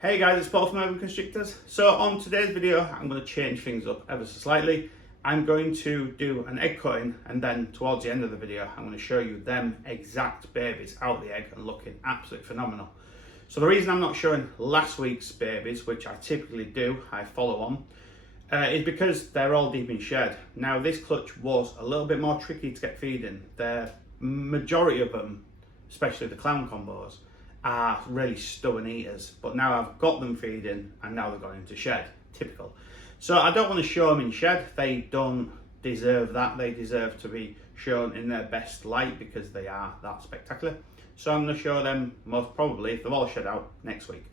Hey guys, it's Paul from Constrictors. So on today's video, I'm going to change things up ever so slightly. I'm going to do an egg cutting, and then towards the end of the video, I'm going to show you them exact babies out the egg and looking absolutely phenomenal. So the reason I'm not showing last week's babies, which I typically do, I follow on, is because they're all deep in shed. Now this clutch was a little bit more tricky to get feeding. The majority of them, especially the clown combos, are really stubborn eaters, but now I've got them feeding and now they're going into shed. Typical. So I don't want to show them in shed. They don't deserve that. They deserve to be shown in their best light because they are that spectacular. So I'm going to show them most probably, if they're all shed out, next week.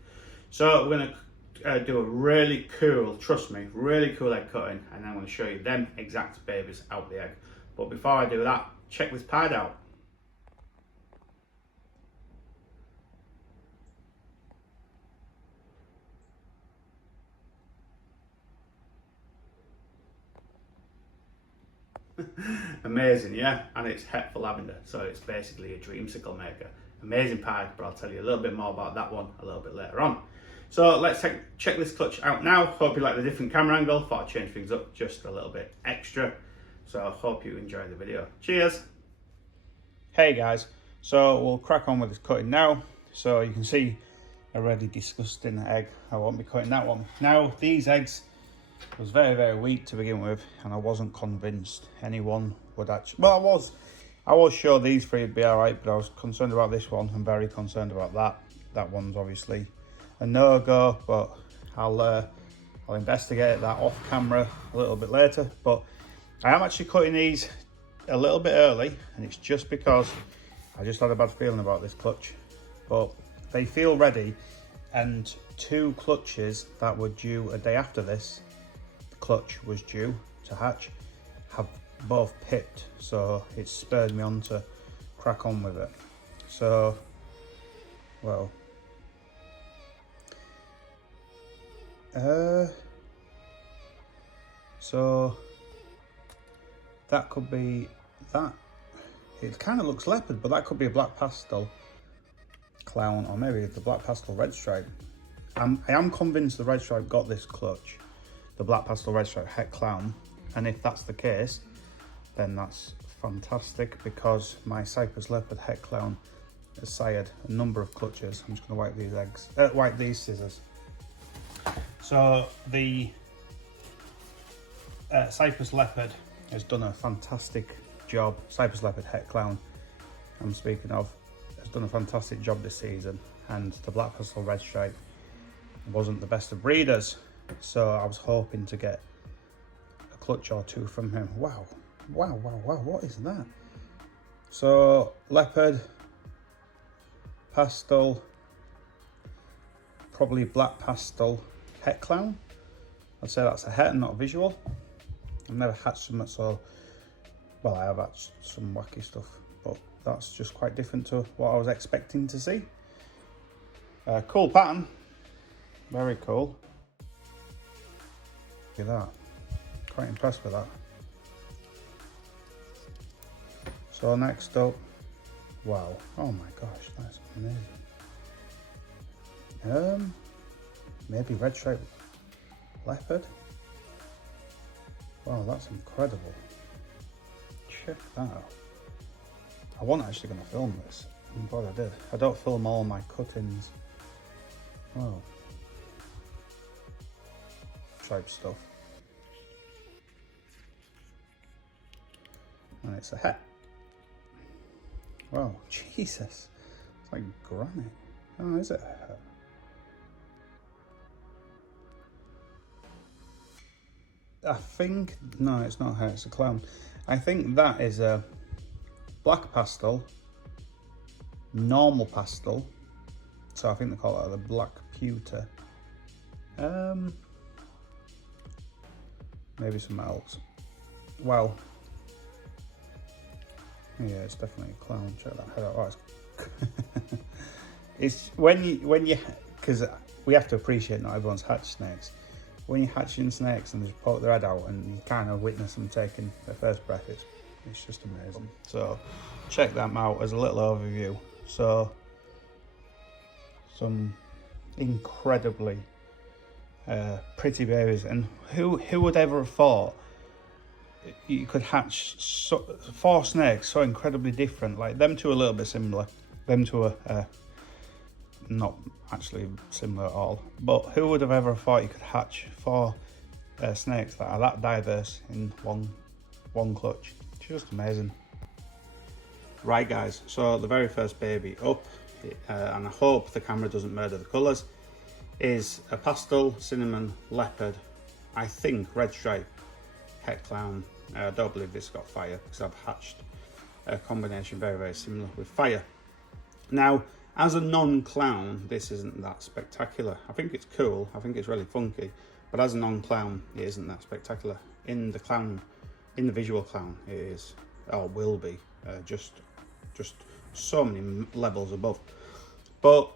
So we're going to do a really cool, trust me, really cool egg cutting, and I'm going to show you them exact babies out the egg. But before I do that, check this pad out. Amazing, yeah, and it's het for lavender, so it's basically a dreamsicle maker. Amazing pie, but I'll tell you a little bit more about that one a little bit later on. So let's check this clutch out now. Hope you like the different camera angle. Thought I'd change things up just a little bit extra. So I hope you enjoy the video. Cheers. Hey guys, so we'll crack on with this cutting now. So you can see a really disgusting egg. I won't be cutting that one. Now these eggs was very weak to begin with, and I wasn't convinced anyone would actually, well, I was sure these three would be all right, but I was concerned about this one and very concerned about that one's obviously a no-go, but I'll investigate that off camera a little bit later. But I am actually cutting these a little bit early, and it's just because I just had a bad feeling about this clutch, but they feel ready. And two clutches that were due a day after this clutch was due to hatch have both pipped, so it spurred me on to crack on with it. So, well, so that could be that. It kind of looks leopard, but that could be a black pastel clown, or maybe the black pastel red stripe. I am convinced the red stripe got this clutch, the black pastel red stripe het clown, and if that's the case, then that's fantastic, because my Cypress leopard het clown has sired a number of clutches. I'm just going to wipe these scissors. So the Cypress leopard has done a fantastic job. Cypress leopard het clown I'm speaking of has done a fantastic job this season, and the black pastel red stripe wasn't the best of breeders. So I was hoping to get a clutch or two from him. Wow, what is that? So leopard, pastel, probably black pastel het clown. I'd say that's a het and not a visual. I've never hatched some, so, well, I have hatched some wacky stuff, but that's just quite different to what I was expecting to see. Cool pattern, very cool. Look at that, quite impressed with that. So next up, wow, oh my gosh, that's amazing. Maybe red stripe leopard. Wow, that's incredible. Check that out. I wasn't actually going to film this. I'm glad I did. I don't film all my cuttings. Oh. Stripe stuff. And it's a het. Wow, Jesus. It's like granite. Oh, is it a het? I think, no, it's not a het, it's a clown. I think that is a black pastel, normal pastel. So I think they call it the black pewter. Maybe something else. Wow. Yeah, it's definitely a clown. Check that head out. Oh, it's when you, because we have to appreciate not everyone's hatched snakes. When you're hatching snakes and they just poke their head out and you kind of witness them taking their first breath, it's just amazing. So check them out as a little overview. So some incredibly pretty babies. And who would ever have thought you could hatch 4 snakes so incredibly different? Like, them two are a little bit similar, them two are not actually similar at all, but who would have ever thought you could hatch 4 snakes that are that diverse in one clutch? Just amazing. Right guys, so the very first baby up, and I hope the camera doesn't murder the colours, is a pastel cinnamon leopard, I think red stripe het clown. I don't believe this got fire because I've hatched a combination very similar with fire. Now, as a non-clown, this isn't that spectacular. I think it's cool, I think it's really funky, but as a non-clown, it isn't that spectacular. In the visual clown, it is, or will be, just so many levels above. But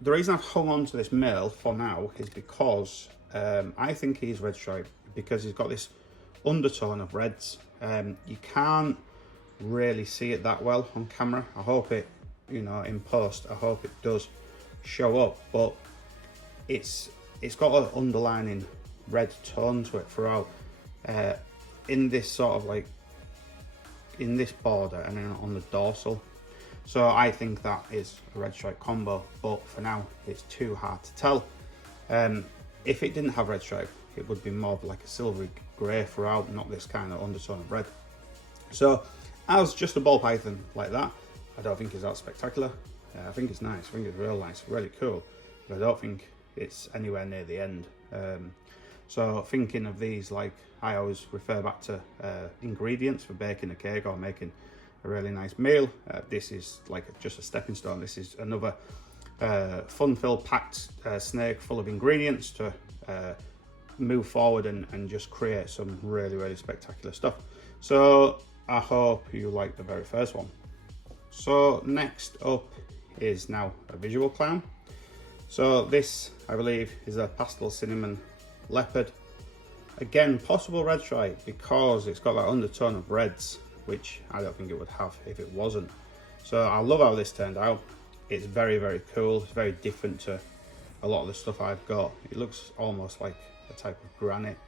the reason I've hung on to this male for now is because I think he's red stripe, because he's got this undertone of reds. You can't really see it that well on camera. I hope it, you know, in post, I hope it does show up, but it's got an underlining red tone to it throughout, in this sort of like, in this border and then on the dorsal. So I think that is a red stripe combo, but for now it's too hard to tell. If it didn't have red stripe, it would be more of like a silvery grey throughout, not this kind of undertone of red. So as just a ball python like that, I don't think it's that spectacular. I think it's nice, I think it's real nice, really cool, but I don't think it's anywhere near the end. So thinking of these, like, I always refer back to ingredients for baking a cake or making a really nice meal. This is like just a stepping stone. This is another fun-filled, packed snake full of ingredients to move forward and just create some really spectacular stuff. So I hope you like the very first one. So next up is now a visual clown. So this, I believe, is a pastel cinnamon leopard. Again, possible red stripe because it's got that undertone of reds, which I don't think it would have if it wasn't. So I love how this turned out. It's very cool. It's very different to a lot of the stuff I've got. It looks almost like a type of granite.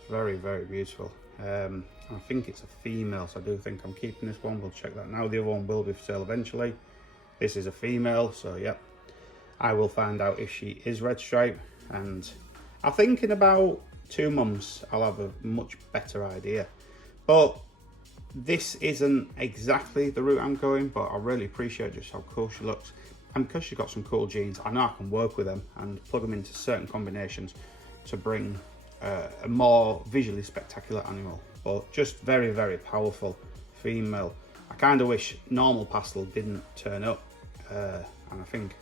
It's very beautiful. I think it's a female, so I do think I'm keeping this one. We'll check that now. The other one will be for sale eventually. This is a female, so yeah, I will find out if she is red stripe, and I think in about 2 months I'll have a much better idea. But this isn't exactly the route I'm going, but I really appreciate just how cool she looks, and because she's got some cool genes, I know I can work with them and plug them into certain combinations to bring a more visually spectacular animal. But just very powerful female. I kind of wish normal pastel didn't turn up, and I think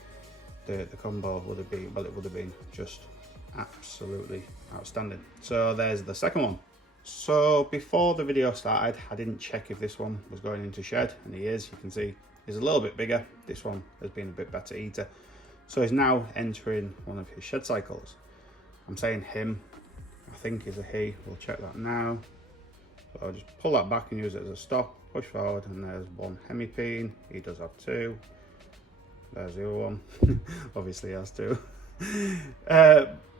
the combo would have been, well, it would have been just absolutely outstanding. So there's the second one. So before the video started, I didn't check if this one was going into shed, and he is. You can see he's a little bit bigger. This one has been a bit better eater, so he's now entering one of his shed cycles. I'm saying him, I think he's a he. We'll check that now. So I'll just pull that back and use it as a stop, push forward, and there's one hemipene. He does have 2. There's the other one. Obviously he has 2.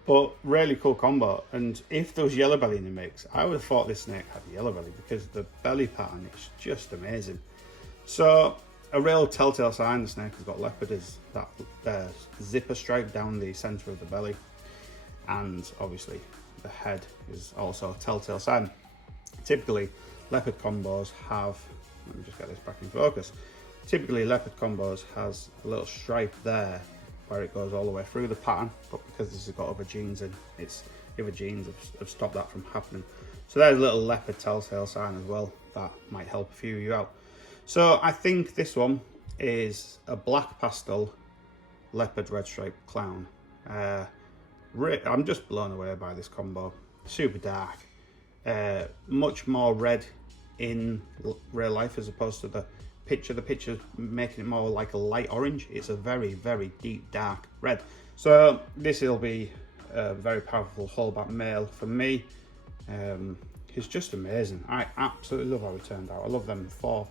But really cool combo. And if there was yellow belly in the mix, I would have thought this snake had yellow belly because the belly pattern is just amazing. So a real telltale sign the snake has got leopard is that zipper stripe down the center of the belly, and obviously the head is also a telltale sign. Typically leopard combos have, let me just get this back in focus, typically leopard combos has a little stripe there where it goes all the way through the pattern, but because this has got other genes in, the other genes have stopped that from happening. So there's a little leopard telltale sign as well that might help a few of you out. So I think this one is a black pastel leopard red stripe clown. I'm just blown away by this combo. Super dark, much more red in real life as opposed to the picture. The picture's making it more like a light orange. It's a very deep dark red. So this will be a very powerful holdback male for me. He's just amazing. I absolutely love how he turned out. I love them 4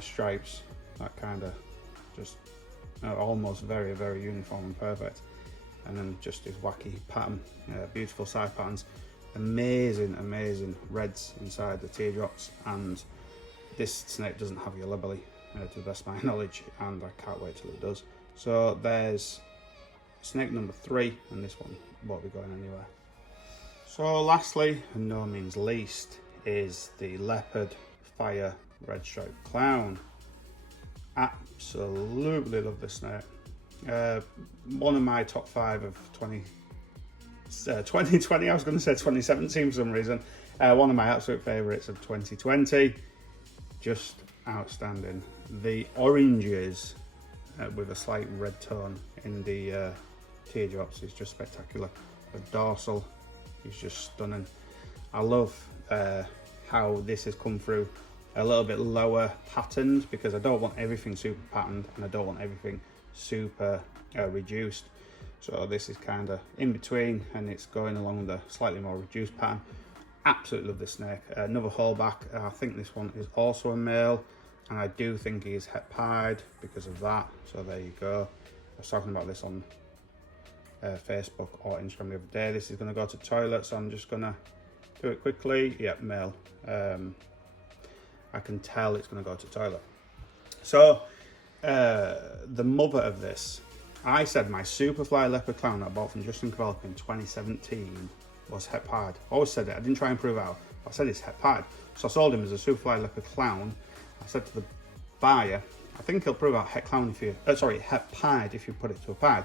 stripes, that kind of just almost very uniform and perfect. and then just his wacky pattern, beautiful side patterns, amazing reds inside the teardrops, and this snake doesn't have yellow belly to the best of my knowledge, and I can't wait till it does. So there's snake number 3, and this one won't be going anywhere. So lastly, and no means least, is the Leopard Fire Red Stripe Clown. Absolutely love this snake. One of my top 5 of 2020, I was going to say 2017 for some reason. One of my absolute favourites of 2020. Just outstanding. The oranges with a slight red tone in the teardrops is just spectacular. The dorsal is just stunning. I love how this has come through a little bit lower patterned, because I don't want everything super patterned and I don't want everything super reduced. So this is kind of in between, and it's going along the slightly more reduced pattern. Absolutely love this snake. Another holdback. I think this one is also a male, and I do think he is het pied because of that. So there you go. I was talking about this on Facebook or Instagram the other day. This is going to go to toilet, so I'm just going to do it quickly. Yep, male. I can tell it's going to go to toilet. So the mother of this, I said my Superfly Leopard Clown that I bought from Justin Kowalski in 2017 was het pied. I always said it. I didn't try and prove out. I said it's het pied. So I sold him as a Superfly Leopard Clown. I said to the buyer, I think he'll prove out het clown if you, het pied if you put it to a pied.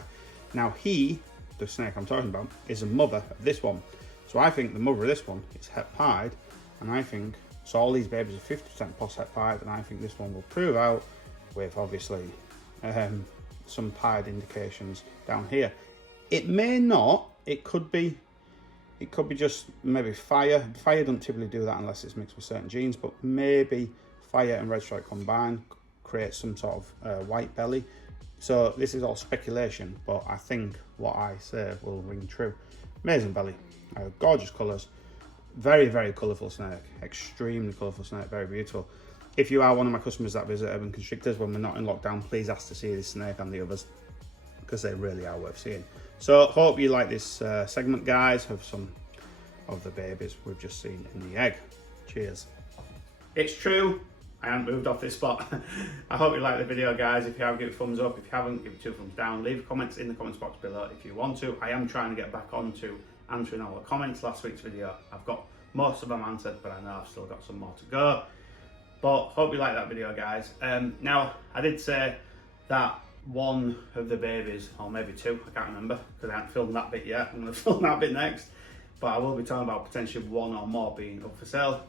Now he, the snake I'm talking about, is a mother of this one. So I think the mother of this one is het pied, and I think, so all these babies are 50% post het pied, and I think this one will prove out with obviously some pied indications down here. It may not, it could be just maybe fire. Fire doesn't typically do that unless it's mixed with certain genes, but maybe fire and red stripe combined create some sort of white belly. So this is all speculation, but I think what I say will ring true. Amazing belly, gorgeous colours, very colourful snake, extremely colourful snake, very beautiful. If you are one of my customers that visit Urban Constrictors when we're not in lockdown, please ask to see this snake and the others, because they really are worth seeing. So hope you like this segment, guys, of some of the babies we've just seen in the egg. Cheers. It's true, I haven't moved off this spot. I hope you like the video, guys. If you have, give it a thumbs up. If you haven't, give it 2 thumbs down. Leave comments in the comments box below if you want to. I am trying to get back onto answering all the comments. Last week's video, I've got most of them answered, but I know I've still got some more to go. But hope you like that video, guys. Now, I did say that one of the babies, or maybe 2, I can't remember, because I haven't filmed that bit yet. I'm going to film that bit next. But I will be talking about potentially 1 or more being up for sale.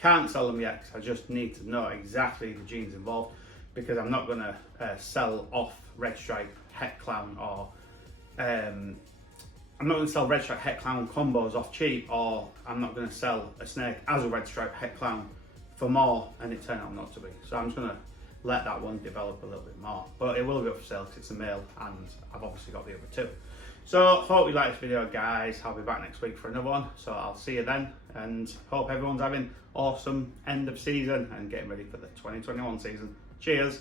Can't sell them yet, because I just need to know exactly the genes involved, because I'm not going to sell off red stripe het clown, or I'm not going to sell red stripe het clown combos off cheap, or I'm not going to sell a snake as a red stripe het clown for more and it turned out not to be. So I'm just going to let that one develop a little bit more, but it will be up for sale because it's a male and I've obviously got the other 2. So hope you like this video, guys. I'll be back next week for another one, so I'll see you then, and hope everyone's having awesome end of season and getting ready for the 2021 season. Cheers.